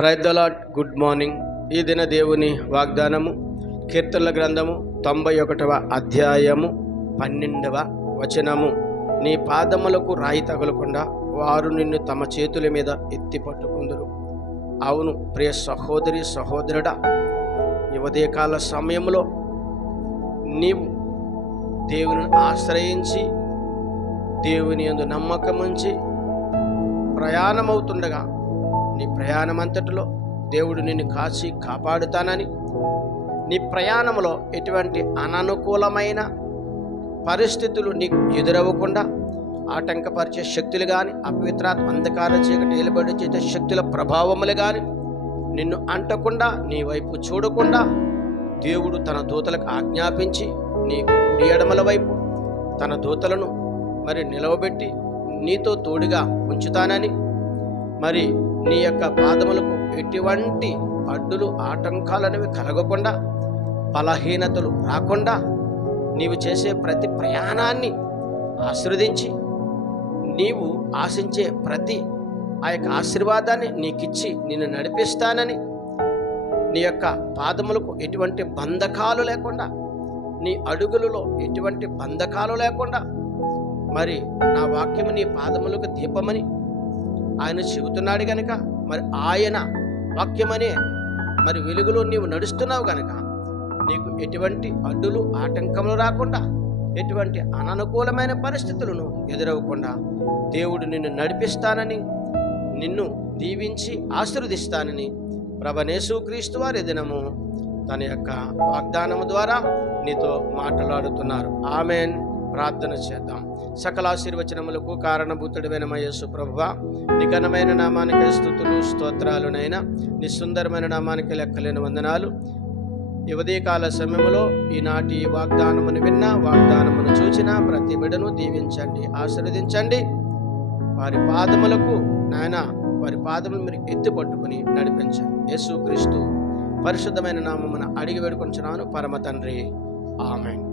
Praise the lord. Good morning. ఈ దిన దేవుని వాగ్దానము కీర్తనల గ్రంథము 91వ అధ్యాయము 12వ వచనము. నీ పాదములకు రాయి తగలకుండా వారు నిన్ను తమ చేతుల మీద ఎత్తి పట్టుకుందురు. అవును ప్రియ సహోదరి సహోదరుడా, ఈ ఉదయకాల సమయంలో నీవు దేవుని ఆశ్రయించి దేవుని యందు నమ్మకముంచి ప్రయాణమవుతుండగా నీ ప్రయాణమంతటిలో దేవుడు నిన్ను కాచి కాపాడుతానని, నీ ప్రయాణంలో ఎటువంటి అననుకూలమైన పరిస్థితులు నీకు ఎదురవ్వకుండా ఆటంకపరిచే శక్తులు కానీ, అపవిత్రాత్మ అంధకార చీకటి ఏలుబడి చేసే శక్తుల ప్రభావములు కానీ నిన్ను అంటకుండా, నీ వైపు చూడకుండా దేవుడు తన దూతలకు ఆజ్ఞాపించి నీ కుడి ఎడమల వైపు తన దూతలను నిలవబెట్టి నీతో తోడుగా ఉంచుతానని, మరి నీ యొక్క పాదములకు ఎటువంటి అడ్డులు ఆటంకాలనేవి కలగకుండా, బలహీనతలు రాకుండా నీవు చేసే ప్రతి ప్రయాణాన్ని ఆశీర్వదించి నీవు ఆశించే ప్రతి ఆ యొక్క ఆశీర్వాదాన్ని నీకిచ్చి నిన్ను నడిపిస్తానని, నీ యొక్క పాదములకు ఎటువంటి బంధకాలు లేకుండా, నీ అడుగులలో ఎటువంటి బంధకాలు లేకుండా, మరి నా వాక్యము నీ పాదములకు దీపమని ఆయన చెబుతున్నాడు కనుక, మరి ఆయన వాక్యమనే వెలుగులో నీవు నడుస్తున్నావు కనుక నీకు ఎటువంటి అడ్డులు ఆటంకములు రాకుండా, ఎటువంటి అననుకూలమైన పరిస్థితులను ఎదురవ్వకుండా దేవుడు నిన్ను నడిపిస్తానని, నిన్ను దీవించి ఆశీర్వదిస్తానని ప్రభుయేసుక్రీస్తు వారి దినము తన యొక్క వాగ్దానము ద్వారా నీతో మాట్లాడుతున్నారు. ఆమెన్. ప్రార్థన చేద్దాం. సకల ఆశీర్వచనములకు కారణభూతుడైన మా యేసు ప్రభువా, నీ ఘనమైన నామానికి స్తుతులు స్తోత్రాలునైనా, నీ సుందరమైన నామానికి లెక్కలేని వందనాలు. ఈ ఉదయకాల సమయంలో ఈనాటి వాగ్దానమును విన్నా, వాగ్దానమును చూచిన ప్రతి బిడ్డను దీవించండి, ఆశీర్వదించండి. వారి పాదములకు వారి పాదములు మీరు ఎత్తి పట్టుకుని నడిపించండి. యేసుక్రీస్తు పరిశుద్ధమైన నామమున అడిగి వేడుకొంచున్నాను పరమ తండ్రి. ఆమేన్.